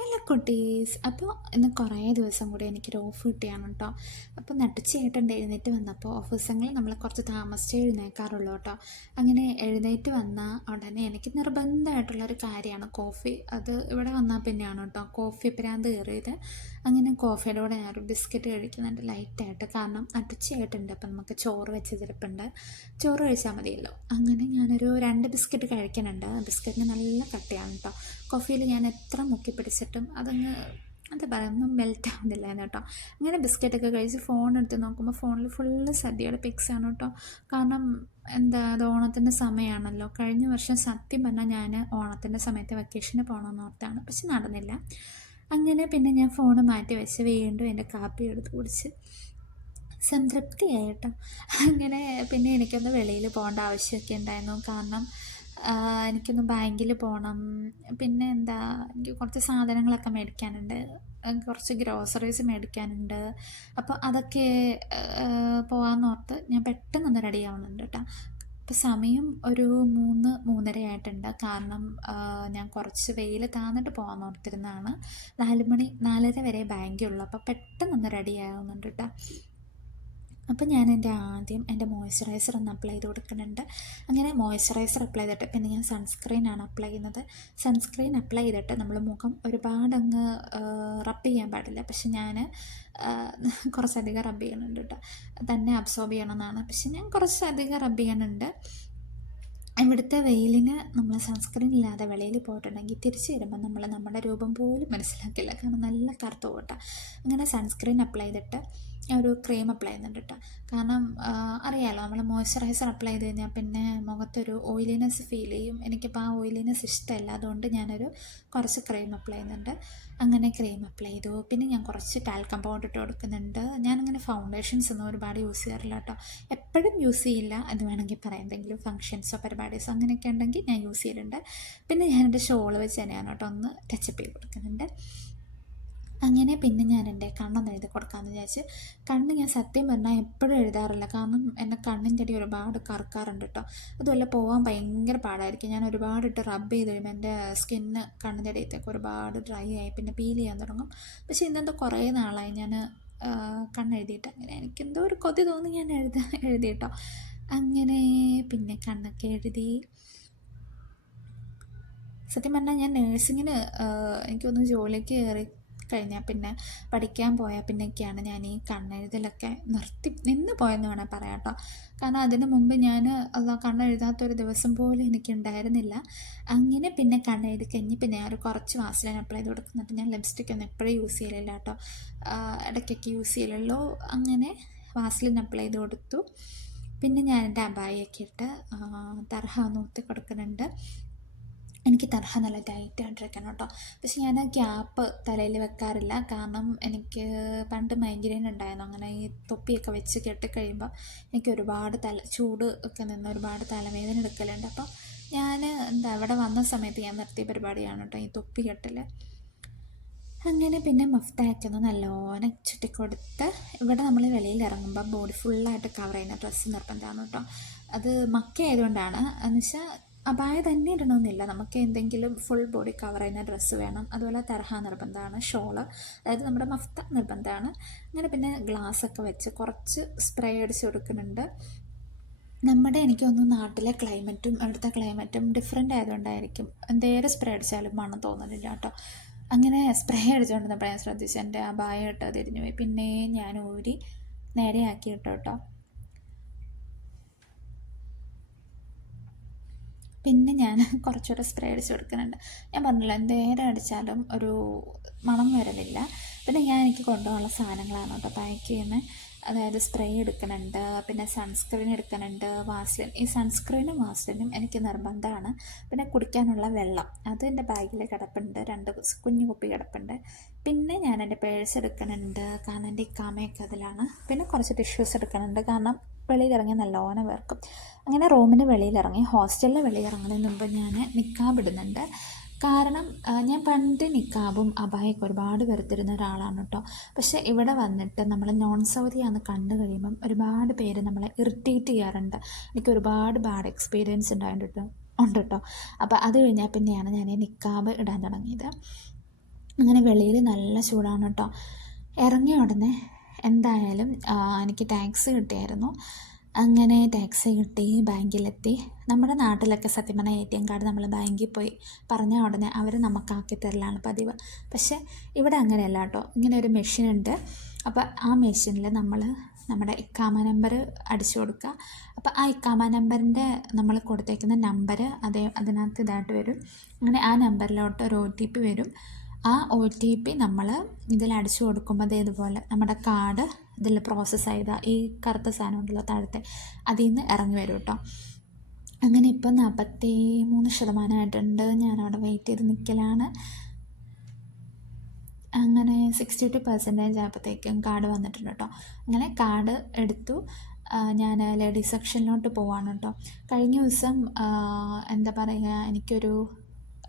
Hello കുട്ടീസ്. അപ്പോൾ ഇന്ന് കുറേ ദിവസം കൂടി എനിക്കൊരു ഓഫ് കിട്ടിയാണ് കേട്ടോ. അപ്പോൾ നട്ടുച്ചയായിട്ടുണ്ട് എഴുന്നേറ്റ് വന്നപ്പോൾ. ഓഫീസങ്ങളിൽ നമ്മൾ കുറച്ച് താമസിച്ചേ എഴുന്നേൽക്കാറുള്ളൂ കേട്ടോ. അങ്ങനെ എഴുന്നേറ്റ് വന്ന ഉടനെ എനിക്ക് നിർബന്ധമായിട്ടുള്ളൊരു കാര്യമാണ് കോഫി. അത് ഇവിടെ വന്നാൽ പിന്നെയാണ് കേട്ടോ കോഫി പ്രാന്ത് കയറിയത്. അങ്ങനെ കോഫിയുടെ കൂടെ ഞാനൊരു ബിസ്ക്കറ്റ് കഴിക്കുന്നുണ്ട് ലൈറ്റായിട്ട്. കാരണം നട്ടുച്ചയായിട്ടുണ്ട്, അപ്പം നമുക്ക് ചോറ് വെച്ചതിരിപ്പുണ്ട്, ചോറ് കഴിച്ചാൽ മതിയല്ലോ. അങ്ങനെ ഞാനൊരു 2 ബിസ്ക്കറ്റ് കഴിക്കുന്നുണ്ട്. ബിസ്ക്കറ്റിന് നല്ല കട്ടിയാണ് കേട്ടോ. കോഫിയിൽ ഞാൻ എത്ര മുക്കി പിടിച്ചിട്ടും അതങ്ങ് എന്താ പറയുക, ഒന്നും മെൽറ്റ് ആവുന്നില്ലായിരുന്നു കേട്ടോ. അങ്ങനെ ബിസ്ക്കറ്റൊക്കെ കഴിച്ച് ഫോൺ എടുത്ത് നോക്കുമ്പോൾ ഫോണിൽ ഫുള്ള് സദ്യയുടെ പിക്സാണ് കേട്ടോ. കാരണം എന്താ, അത് ഓണത്തിൻ്റെ സമയമാണല്ലോ. കഴിഞ്ഞ വർഷം സത്യം പറഞ്ഞാൽ ഞാൻ ഓണത്തിൻ്റെ സമയത്ത് വെക്കേഷന് പോകണമെന്ന് ഓർത്താണ്, പക്ഷെ നടന്നില്ല. അങ്ങനെ പിന്നെ ഞാൻ ഫോൺ മാറ്റി വെച്ച് വീണ്ടും എൻ്റെ കാപ്പി എടുത്ത് കുടിച്ച് സംതൃപ്തിയായി കേട്ടോ. അങ്ങനെ പിന്നെ എനിക്കൊന്ന് വെളിയിൽ പോകേണ്ട ആവശ്യമൊക്കെ ഉണ്ടായിരുന്നു. കാരണം എനിക്കൊന്ന് ബാങ്കിൽ പോകണം, പിന്നെ എന്താ, എനിക്ക് കുറച്ച് സാധനങ്ങളൊക്കെ മേടിക്കാനുണ്ട്, കുറച്ച് ഗ്രോസറീസ് മേടിക്കാനുണ്ട്. അപ്പോൾ അതൊക്കെ പോകാമെന്നോർത്ത് ഞാൻ പെട്ടെന്നൊന്ന് റെഡി ആവുന്നുണ്ട് കേട്ടോ. ഇപ്പോൾ സമയം ഒരു 3-3:30 ആയിട്ടുണ്ട്. കാരണം ഞാൻ കുറച്ച് വെയിൽ താന്നിട്ട് പോകാമെന്ന് ഓർത്തിരുന്നതാണ്. 4 മണി 4:30 വരെ ബാങ്കുള്ളൂ. അപ്പോൾ പെട്ടെന്നൊന്ന് റെഡി ആവുന്നുണ്ട് കേട്ടോ. അപ്പോൾ ഞാൻ ആദ്യം എൻ്റെ മോയ്സ്ചറൈസർ ഒന്ന് അപ്ലൈ ചെയ്ത് കൊടുക്കുന്നുണ്ട്. അങ്ങനെ മോയ്സ്ചറൈസർ അപ്ലൈ ചെയ്തിട്ട് പിന്നെ ഞാൻ സൺസ്ക്രീനാണ് അപ്ലൈ ചെയ്യുന്നത്. സൺസ്ക്രീൻ അപ്ലൈ ചെയ്തിട്ട് നമ്മൾ മുഖം ഒരുപാടങ്ങ് റബ്ബ് ചെയ്യാൻ പാടില്ല. പക്ഷെ ഞാൻ കുറച്ചധികം റബ്ബ് ചെയ്യുന്നുണ്ട് കേട്ടോ. തന്നെ അബ്സോർബ് ചെയ്യണമെന്നാണ്, പക്ഷെ ഞാൻ കുറച്ചധികം റബ്ബ് ചെയ്യുന്നുണ്ട്. ഇവിടുത്തെ വെയിലിന് നമ്മൾ സൺസ്ക്രീൻ ഇല്ലാതെ വെളിയിൽ പോയിട്ടുണ്ടെങ്കിൽ തിരിച്ച് വരുമ്പോൾ നമ്മൾ നമ്മുടെ രൂപം പോലും മനസ്സിലാക്കില്ല. കാരണം നല്ല കറുത്ത് പോകട്ടെ. അങ്ങനെ സൺസ്ക്രീൻ അപ്ലൈ ചെയ്തിട്ട് ഒരു ക്രീം അപ്ലൈ ചെയ്യുന്നുണ്ട് കേട്ടോ. കാരണം അറിയാമല്ലോ, നമ്മൾ മോയ്സ്ചറൈസർ അപ്ലൈ ചെയ്ത് കഴിഞ്ഞാൽ പിന്നെ മുഖത്തൊരു ഓയിലിനെസ് ഫീൽ ചെയ്യും. എനിക്കിപ്പോൾ ആ ഓയിലിനെസ് ഇഷ്ടമല്ല, അതുകൊണ്ട് ഞാനൊരു കുറച്ച് ക്രീം അപ്ലൈ ചെയ്യുന്നുണ്ട്. അങ്ങനെ ക്രീം അപ്ലൈ ചെയ്തു. പിന്നെ ഞാൻ കുറച്ച് ടാൽക്കം പൗഡർ ഇട്ട് കൊടുക്കുന്നുണ്ട്. ഞാനങ്ങനെ ഫൗണ്ടേഷൻസ് ഒന്നും ഒരുപാട് യൂസ് ചെയ്യാറില്ല കേട്ടോ. എപ്പോഴും യൂസ് ചെയ്യില്ല, അത് വേണമെങ്കിൽ പറയാം. എന്തെങ്കിലും ഫങ്ഷൻസോ പരിപാടീസോ അങ്ങനെയൊക്കെ ഉണ്ടെങ്കിൽ ഞാൻ യൂസ് ചെയ്തിട്ടുണ്ട്. പിന്നെ ഞാനെൻ്റെ ഷോൾ വെച്ച് തന്നെയാണ് കേട്ടോ ഒന്ന് ടച്ചപ്പ് ചെയ്ത് കൊടുക്കുന്നുണ്ട്. അങ്ങനെ പിന്നെ ഞാൻ എൻ്റെ കണ്ണൊന്ന് എഴുതി കൊടുക്കാമെന്ന് വിചാരിച്ച്. കണ്ണ് ഞാൻ സത്യം പറഞ്ഞാൽ എപ്പോഴും എഴുതാറില്ല. കാരണം എൻ്റെ കണ്ണിൻ്റെ അടി ഒരുപാട് കറക്കാറുണ്ട് കേട്ടോ. അതുമല്ല പോകാൻ ഭയങ്കര പാടായിരിക്കും. ഞാൻ ഒരുപാട് ഇട്ട് റബ്ബ് ചെയ്ത് കഴിയുമ്പോൾ എൻ്റെ സ്കിന്ന് കണ്ണിൻ്റെ അടിയത്തേക്ക് ഒരുപാട് ഡ്രൈ ആയി പിന്നെ പീൽ ചെയ്യാൻ തുടങ്ങും. പക്ഷേ ഇന്നെന്തോ കുറേ നാളായി ഞാൻ കണ്ണെഴുതിയിട്ട്. അങ്ങനെ എനിക്കെന്തോ ഒരു കൊതി തോന്നി ഞാൻ എഴുതി കേട്ടോ. അങ്ങനെ പിന്നെ കണ്ണൊക്കെ എഴുതി. സത്യം പറഞ്ഞാൽ ഞാൻ നേഴ്സിങ്ങിന് എനിക്കൊന്ന് ജോലിക്ക് കയറി കഴിഞ്ഞാൽ പിന്നെ പഠിക്കാൻ പോയാൽ പിന്നെയൊക്കെയാണ് ഞാൻ ഈ കണ്ണെഴുതലൊക്കെ നിന്ന് പോയെന്ന് വേണേൽ പറയാം കേട്ടോ. കാരണം അതിന് മുമ്പ് ഞാൻ കണ്ണെഴുതാത്തൊരു ദിവസം പോലും എനിക്കുണ്ടായിരുന്നില്ല. അങ്ങനെ പിന്നെ കണ്ണെഴുതി കഴിഞ്ഞ് പിന്നെ ഞാൻ ഒരു കുറച്ച് വാസലിൻ അപ്ലൈ ചെയ്ത് കൊടുക്കുന്നുണ്ട്. ഞാൻ ലിപ്സ്റ്റിക് ഒന്നും എപ്പോഴും യൂസ് ചെയ്യലില്ല കേട്ടോ, ഇടയ്ക്കൊക്കെ യൂസ് ചെയ്യലുള്ളൂ. അങ്ങനെ വാസലിൻ അപ്ലൈ ചെയ്ത് കൊടുത്തു. പിന്നെ ഞാൻ എൻ്റെ അബായൊക്കെ ഇട്ട് തർഹ നൂത്തി കൊടുക്കുന്നുണ്ട്. എനിക്ക് തർഹ നല്ല ടൈറ്റായിട്ടിരിക്കണം കേട്ടോ. പക്ഷെ ഞാൻ ക്യാപ്പ് തലയിൽ വെക്കാറില്ല. കാരണം എനിക്ക് പണ്ട് മൈഗ്രെയിൻ ഉണ്ടായിരുന്നു. അങ്ങനെ ഈ തൊപ്പിയൊക്കെ വെച്ച് കെട്ടിക്കഴിയുമ്പോൾ എനിക്ക് ഒരുപാട് ചൂട് ഒക്കെ നിന്ന് ഒരുപാട് തലവേദന എടുക്കലുണ്ട്. അപ്പോൾ ഞാൻ ഇവിടെ വന്ന സമയത്ത് ഞാൻ നിർത്തിയ പരിപാടിയാണ് കേട്ടോ ഈ തൊപ്പി കെട്ടൽ. അങ്ങനെ പിന്നെ മഫ്തായൊക്കെ ഒന്ന് നല്ലോണം ചുറ്റിക്കൊടുത്ത്. ഇവിടെ നമ്മൾ വെളിയിൽ ഇറങ്ങുമ്പോൾ ബോഡി ഫുള്ളായിട്ട് കവർ ചെയ്യുന്ന ഡ്രസ്സ് നിർബന്ധമാണ് കേട്ടോ. അത് മക്ക ആയതുകൊണ്ടാണ്. എന്നുവെച്ചാൽ അബായ തന്നെ ഇടണമെന്നില്ല, നമുക്ക് എന്തെങ്കിലും ഫുൾ ബോഡി കവർ ചെയ്യുന്ന ഡ്രസ്സ് വേണം. അതുപോലെ തർഹ നിർബന്ധമാണ്, ഷോള് അതായത് നമ്മുടെ മഫ്ത നിർബന്ധമാണ്. അങ്ങനെ പിന്നെ ഗ്ലാസ്സൊക്കെ വെച്ച് കുറച്ച് സ്പ്രേ അടിച്ച് കൊടുക്കുന്നുണ്ട്. എനിക്ക് തോന്നുന്നു നാട്ടിലെ ക്ലൈമറ്റും അവിടുത്തെ ക്ലൈമറ്റും ഡിഫറെൻ്റ് ആയതുകൊണ്ടായിരിക്കും എന്തേരം സ്പ്രേ അടിച്ചാലും മണം തോന്നുന്നില്ല കേട്ടോ. അങ്ങനെ സ്പ്രേ അടിച്ചുകൊണ്ടിരുന്നപ്പോൾ ഞാൻ ശ്രദ്ധിച്ചു എൻ്റെ അബായ ഇട്ട് തിരിഞ്ഞു പോയി. പിന്നെ ഞാൻ ഊരി നേരെയാക്കി കേട്ടോ. പിന്നെ ഞാൻ കുറച്ചുകൂടെ സ്പ്രേ അടിച്ച് കൊടുക്കുന്നുണ്ട്. ഞാൻ പറഞ്ഞില്ല, എന്തേരം അടിച്ചാലും ഒരു മണം വരലില്ല. പിന്നെ എനിക്ക് കൊണ്ടുപോകാനുള്ള സാധനങ്ങളാണ് കേട്ടോ പാക്ക് ചെയ്യുന്നത്. അതായത് സ്പ്രേ എടുക്കുന്നുണ്ട്, പിന്നെ സൺസ്ക്രീൻ എടുക്കുന്നുണ്ട്, വാസ്ലിൻ. ഈ സൺസ്ക്രീനും വാസ്ലിനും എനിക്ക് നിർബന്ധമാണ്. പിന്നെ കുടിക്കാനുള്ള വെള്ളം അത് എൻ്റെ ബാഗിൽ കിടപ്പുണ്ട്, 2 കുഞ്ഞു കുപ്പി കിടപ്പുണ്ട്. പിന്നെ ഞാൻ എൻ്റെ പേഴ്സ് എടുക്കുന്നുണ്ട്, കാരണം എൻ്റെ ഇക്കാമയൊക്കെ അതിലാണ്. പിന്നെ കുറച്ച് ടിഷ്യൂസ് എടുക്കുന്നുണ്ട്, കാരണം വെളിയിലിറങ്ങി നല്ലോണം വേർക്കും. അങ്ങനെ റൂമിന് വെളിയിലിറങ്ങി. ഹോസ്റ്റലിൽ വെളിയിറങ്ങുന്നതിന് മുമ്പ് ഞാൻ നിക്കാബ് ഇടുന്നുണ്ട്. കാരണം ഞാൻ പണ്ട് നിക്കാബും അബായൊക്കെ ഒരുപാട് വെറുത്തിരുന്ന ഒരാളാണ് കേട്ടോ. പക്ഷേ ഇവിടെ വന്നിട്ട് നമ്മൾ നോൺ സൗദിയാണെന്ന് കണ്ടു കഴിയുമ്പം ഒരുപാട് പേര് നമ്മളെ ഇറിറ്റേറ്റ് ചെയ്യാറുണ്ട്. എനിക്ക് ഒരുപാട് ബാഡ് എക്സ്പീരിയൻസ് ഉണ്ട് കേട്ടോ. അപ്പോൾ അത് കഴിഞ്ഞാൽ പിന്നെയാണ് ഞാൻ ഈ നിക്കാബ് ഇടാൻ തുടങ്ങിയത്. അങ്ങനെ വെളിയിൽ നല്ല ചൂടാണ് കേട്ടോ. ഇറങ്ങിയ ഉടനെ എന്തായാലും എനിക്ക് ടാക്സി കിട്ടിയായിരുന്നു. അങ്ങനെ ടാക്സി കിട്ടി, ബാങ്കിലെത്തി. നമ്മുടെ നാട്ടിലൊക്കെ സത്യം പറഞ്ഞാൽ ATM കാർഡ് നമ്മൾ ബാങ്കിൽ പോയി പറഞ്ഞ ഉടനെ അവർ നമുക്കാക്കി തരലാണ് പതിവ്. പക്ഷേ ഇവിടെ അങ്ങനെയല്ല കേട്ടോ. ഇങ്ങനെ ഒരു മെഷീനുണ്ട്. അപ്പോൾ ആ മെഷീനിൽ നമ്മൾ നമ്മുടെ ഇക്കാമ നമ്പർ അടിച്ചു കൊടുക്കുക. അപ്പോൾ ആ ഇക്കാമ നമ്പറിൻ്റെ നമ്മൾ കൊടുത്തേക്കുന്ന നമ്പർ അതിനകത്ത് ഇതായിട്ട് വരും. അങ്ങനെ ആ നമ്പറിലോട്ട് ഒരു OTP വരും. ആ OTP നമ്മൾ ഇതിൽ അടിച്ചു കൊടുക്കുമ്പോൾ ഇതുപോലെ നമ്മുടെ കാർഡ് ഇതിൽ പ്രോസസ്സ് ചെയ്ത ഈ കറുത്ത സാധനം ഉണ്ടല്ലോ താഴത്തെ, അതിൽ നിന്ന് ഇറങ്ങി വരും കേട്ടോ. അങ്ങനെ ഇപ്പം 43% ഞാനവിടെ വെയിറ്റ് ചെയ്ത് നിൽക്കലാണ്. അങ്ങനെ 62% ആയപ്പോഴത്തേക്കും കാർഡ് വന്നിട്ടുണ്ട് കേട്ടോ. അങ്ങനെ കാർഡ് എടുത്തു. ഞാൻ ലേഡീസ് സെക്ഷനിലോട്ട് പോവാണ് കേട്ടോ. കഴിഞ്ഞ ദിവസം എന്താ പറയുക, എനിക്കൊരു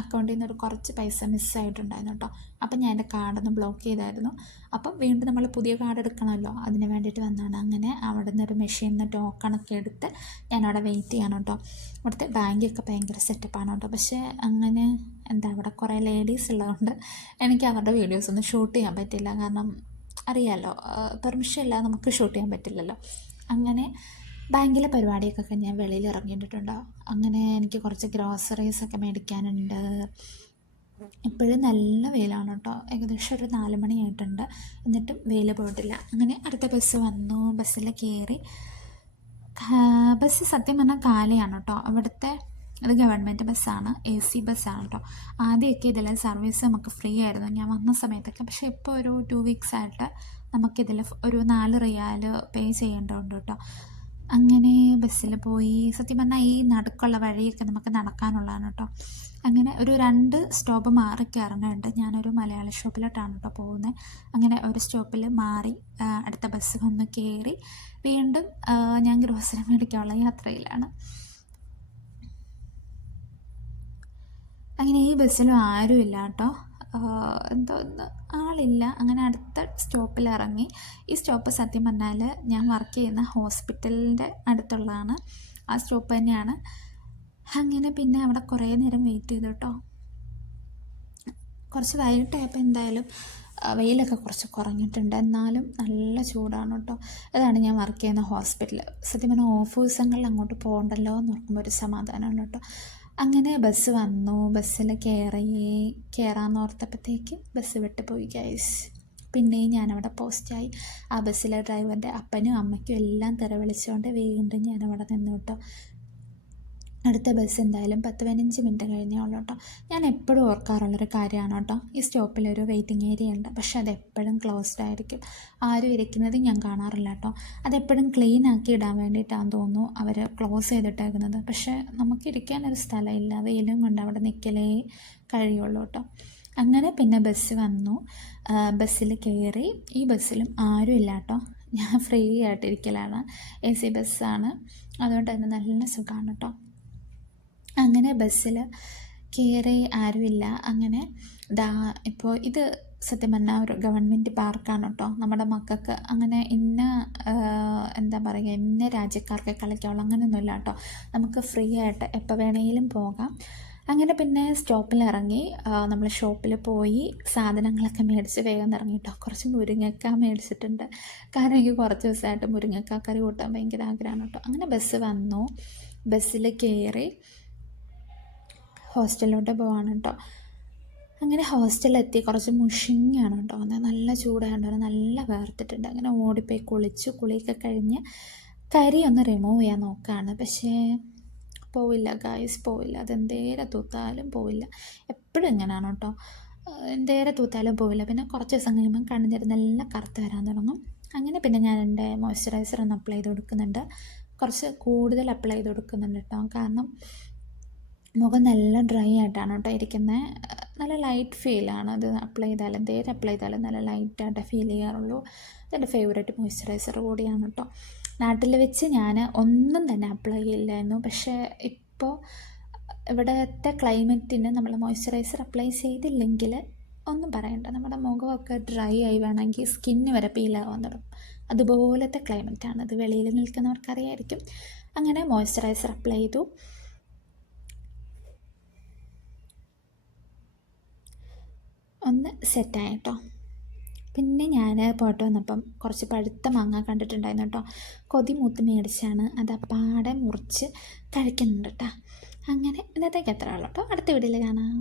അക്കൗണ്ടിൽ നിന്ന് ഒരു കുറച്ച് പൈസ മിസ്സായിട്ടുണ്ടായിരുന്നു കേട്ടോ. അപ്പം ഞാൻ എൻ്റെ കാർഡൊന്ന് ബ്ലോക്ക് ചെയ്തായിരുന്നു. അപ്പം വീണ്ടും നമ്മൾ പുതിയ കാർഡ് എടുക്കണമല്ലോ, അതിന് വേണ്ടിയിട്ട് വന്നതാണ്. അങ്ങനെ അവിടെ നിന്ന് ഒരു മെഷീനിൽ നിന്ന് ടോക്കണൊക്കെ എടുത്ത് ഞാനവിടെ വെയിറ്റ് ചെയ്യണം കേട്ടോ. അവിടുത്തെ ബാങ്കൊക്കെ ഭയങ്കര സെറ്റപ്പാണ് കേട്ടോ. പക്ഷേ അങ്ങനെ അവിടെ കുറേ ലേഡീസ് ഉള്ളതുകൊണ്ട് എനിക്ക് അവരുടെ വീഡിയോസൊന്നും ഷൂട്ട് ചെയ്യാൻ പറ്റില്ല. കാരണം അറിയാമല്ലോ, പെർമിഷൻ ഇല്ലാതെ നമുക്ക് ഷൂട്ട് ചെയ്യാൻ പറ്റില്ലല്ലോ. അങ്ങനെ ബാങ്കിലെ പരിപാടിയൊക്കെ ഞാൻ വെളിയിൽ ഇറങ്ങിയിട്ടുണ്ടോ. അങ്ങനെ എനിക്ക് കുറച്ച് ഗ്രോസറീസൊക്കെ മേടിക്കാനുണ്ട്. ഇപ്പോഴും നല്ല വെയിലാണ് കേട്ടോ. ഏകദേശം ഒരു 4 മണിയായിട്ടുണ്ട്, എന്നിട്ടും വെയിൽ പോയിട്ടില്ല. അങ്ങനെ അടുത്ത ബസ് വന്നു. ബസ്സിൽ കയറി. ബസ് സത്യം പറഞ്ഞാൽ കാലിയാണ് കേട്ടോ. അവിടുത്തെ അത് ഗവൺമെൻറ് ബസ്സാണ്, AC ബസ്സാണ് കേട്ടോ. ആദ്യമൊക്കെ ഇതിൽ സർവീസ് നമുക്ക് ഫ്രീ ആയിരുന്നു ഞാൻ വന്ന സമയത്തൊക്കെ. പക്ഷേ ഇപ്പോൾ ഒരു 2 വീക്സായിട്ട് നമുക്കിതിൽ ഒരു 4 റിയാൽ പേ ചെയ്യേണ്ടതുണ്ട് കേട്ടോ. അങ്ങനെ ബസ്സിൽ പോയി. സത്യം പറഞ്ഞാൽ ഈ നടുക്കുള്ള വഴിയൊക്കെ നമുക്ക് നടക്കാനുള്ളതാണ് കേട്ടോ. അങ്ങനെ ഒരു 2 സ്റ്റോപ്പ് മാറി കയറണുണ്ട്. ഞാനൊരു മലയാള ഷോപ്പിലോട്ടാണ് കേട്ടോ പോകുന്നത്. അങ്ങനെ ഒരു സ്റ്റോപ്പിൽ മാറി അടുത്ത ബസ് വന്ന് കയറി വീണ്ടും ഞാൻ ഗ്രോസറി മേടിക്കാനുള്ള യാത്രയിലാണ്. അങ്ങനെ ഈ ബസ്സിലും ആരുമില്ല കേട്ടോ. എന്തോന്ന് ആളില്ല. അങ്ങനെ അടുത്ത സ്റ്റോപ്പിൽ ഇറങ്ങി. ഈ സ്റ്റോപ്പ് സത്യം പറഞ്ഞാൽ ഞാൻ വർക്ക് ചെയ്യുന്ന ഹോസ്പിറ്റലിൻ്റെ അടുത്തുള്ളതാണ്. ആ സ്റ്റോപ്പ് തന്നെയാണ്. അങ്ങനെ പിന്നെ അവിടെ കുറേ നേരം വെയിറ്റ് ചെയ്തു കേട്ടോ. കുറച്ച് വൈകിട്ടായപ്പോൾ എന്തായാലും വെയിലൊക്കെ കുറച്ച് കുറഞ്ഞിട്ടുണ്ട്. എന്നാലും നല്ല ചൂടാണ് കേട്ടോ. അതാണ് ഞാൻ വർക്ക് ചെയ്യുന്ന ഹോസ്പിറ്റൽ. സത്യം പറഞ്ഞാൽ ഓഫ് ദിവസങ്ങളിൽ അങ്ങോട്ട് പോകണ്ടല്ലോ എന്ന് ഓർക്കുമ്പോൾ ഒരു സമാധാനമാണ് കേട്ടോ. അങ്ങനെ ബസ് വന്നു. ബസ്സിൽ കയറാമെന്ന് ഓർത്തപ്പോഴത്തേക്ക് ബസ് വിട്ട് പോയി ഗൈസ്. പിന്നെയും ഞാനവിടെ പോസ്റ്റായി. ആ ബസ്സിലെ ഡ്രൈവറിൻ്റെ അപ്പനും അമ്മയ്ക്കും എല്ലാം വിളിച്ചുകൊണ്ട് വീണ്ടും ഞാനവിടെ നിന്നു കേട്ടോ. അടുത്ത ബസ് എന്തായാലും 10-15 മിനിറ്റ് കഴിഞ്ഞേ ഉള്ളൂ കേട്ടോ. ഞാൻ എപ്പോഴും ഓർക്കാറുള്ളൊരു കാര്യമാണ് കേട്ടോ. ഈ സ്റ്റോപ്പിലൊരു വെയിറ്റിംഗ് ഏരിയ ഉണ്ട്, പക്ഷെ അതെപ്പോഴും ക്ലോസ്ഡ് ആയിരിക്കും. ആരും ഇരിക്കുന്നത് ഞാൻ കാണാറില്ല കേട്ടോ. അതെപ്പോഴും ക്ലീൻ ആക്കി ഇടാൻ വേണ്ടിയിട്ടാണെന്ന് തോന്നുന്നു അവർ ക്ലോസ് ചെയ്തിട്ടേക്കുന്നത്. പക്ഷേ നമുക്കിരിക്കാനൊരു സ്ഥലമില്ല, വെയിലും കൊണ്ട് അവിടെ നിൽക്കലേ കഴിയുള്ളൂ കേട്ടോ. അങ്ങനെ പിന്നെ ബസ് വന്നു. ബസ്സിൽ കയറി. ഈ ബസ്സിലും ആരും ഇല്ല കേട്ടോ. ഞാൻ ഫ്രീ ആയിട്ടിരിക്കലാണ്. AC ബസ്സാണ്, അതുകൊണ്ട് തന്നെ നല്ല സുഖമാണ് കേട്ടോ. അങ്ങനെ ബസ്സിൽ കയറി ആരുമില്ല. അങ്ങനെ ഇപ്പോൾ ഇത് സത്യം പറഞ്ഞാൽ ഒരു ഗവൺമെൻറ് പാർക്കാണ് കേട്ടോ. നമ്മുടെ മക്കൾക്ക് അങ്ങനെ ഇന്ന രാജ്യക്കാർക്ക് കളിക്കാവുള്ളൂ അങ്ങനെയൊന്നുമില്ല കേട്ടോ. നമുക്ക് ഫ്രീ ആയിട്ട് എപ്പോൾ വേണമെങ്കിലും പോകാം. അങ്ങനെ പിന്നെ സ്റ്റോപ്പിൽ ഇറങ്ങി. നമ്മൾ ഷോപ്പിൽ പോയി സാധനങ്ങളൊക്കെ മേടിച്ച് വേഗം ഇറങ്ങി കേട്ടോ. കുറച്ച് മുരിങ്ങക്ക മേടിച്ചിട്ടുണ്ട്. കാരണം എനിക്ക് കുറച്ച് ദിവസമായിട്ട് മുരിങ്ങക്ക കറി കൂട്ടാൻ ഭയങ്കര ആഗ്രഹമാണ് കേട്ടോ. അങ്ങനെ ബസ് വന്നു. ബസ്സിൽ കയറി ഹോസ്റ്റലിലോട്ട് പോവാണ് കേട്ടോ. അങ്ങനെ ഹോസ്റ്റലിലെത്തി. കുറച്ച് മുഷിങ്ങാണ് കേട്ടോ. നല്ല ചൂടായതുകൊണ്ട് നല്ല വേർത്തിട്ടുണ്ട്. അങ്ങനെ ഓടിപ്പോയി കുളിച്ചു. കുളിയൊക്കെ കഴിഞ്ഞ് കരി ഒന്ന് റിമൂവ് ചെയ്യാൻ നോക്കുകയാണ്. പക്ഷേ പോവില്ല ഗായ്സ്, പോവില്ല. അതെന്തേരം തൂത്താലും പോവില്ല. എപ്പോഴും ഇങ്ങനെയാണ് കേട്ടോ. എന്തേരം തൂത്താലും പോവില്ല. പിന്നെ കുറച്ച് ദിവസം കഴിയുമ്പം കണ്ണിൻ്റെ നല്ല കറുത്ത് വരാൻ തുടങ്ങും. അങ്ങനെ പിന്നെ ഞാൻ എൻ്റെ മോയ്സ്ചറൈസർ ഒന്ന് അപ്ലൈ ചെയ്ത് കൊടുക്കുന്നുണ്ട്. കുറച്ച് കൂടുതൽ അപ്ലൈ ചെയ്ത് കൊടുക്കുന്നുണ്ട് കേട്ടോ. കാരണം മുഖം നല്ല ഡ്രൈ ആയിട്ടാണ് കേട്ടോ ഇരിക്കുന്നത്. നല്ല ലൈറ്റ് ഫീലാണ്. അത് അപ്ലൈ ചെയ്താലും എന്തേരം അപ്ലൈ ചെയ്താലും നല്ല ലൈറ്റായിട്ട് ഫീൽ ചെയ്യാറുള്ളൂ. അതെൻ്റെ ഫേവറേറ്റ് മോയ്സ്ചറൈസർ കൂടിയാണ് കേട്ടോ. നാട്ടിൽ വെച്ച് ഞാൻ ഒന്നും തന്നെ അപ്ലൈ ചെയ്യില്ലായിരുന്നു. പക്ഷേ ഇപ്പോൾ ഇവിടുത്തെ ക്ലൈമറ്റിന് നമ്മൾ മോയ്സ്ചറൈസർ അപ്ലൈ ചെയ്തില്ലെങ്കിൽ ഒന്നും പറയണ്ട. നമ്മുടെ മുഖമൊക്കെ ഡ്രൈ ആയി വേണമെങ്കിൽ സ്കിന്ന് വരെ പീലാകാൻ തുടങ്ങും. അതുപോലത്തെ ക്ലൈമറ്റാണ്. അത് വെളിയിൽ നിൽക്കുന്നവർക്കറിയായിരിക്കും. അങ്ങനെ മോയ്സ്ചറൈസർ അപ്ലൈ ചെയ്തു. ഒന്ന് സെറ്റായി കേട്ടോ. പിന്നെ ഞാൻ പോയിട്ട് വന്നപ്പം കുറച്ച് പഴുത്ത മാങ്ങ കണ്ടിട്ടുണ്ടായിരുന്നു കേട്ടോ. കൊതി മൂത്ത് മേടിച്ചാണ് അത് അപ്പാടെ മുറിച്ച് കഴിക്കുന്നുണ്ട് കേട്ടോ. അങ്ങനെ ഇന്നത്തേക്ക് എത്ര ഉള്ളൂ കേട്ടോ. അടുത്ത വീഡിയോയിൽ കാണാം.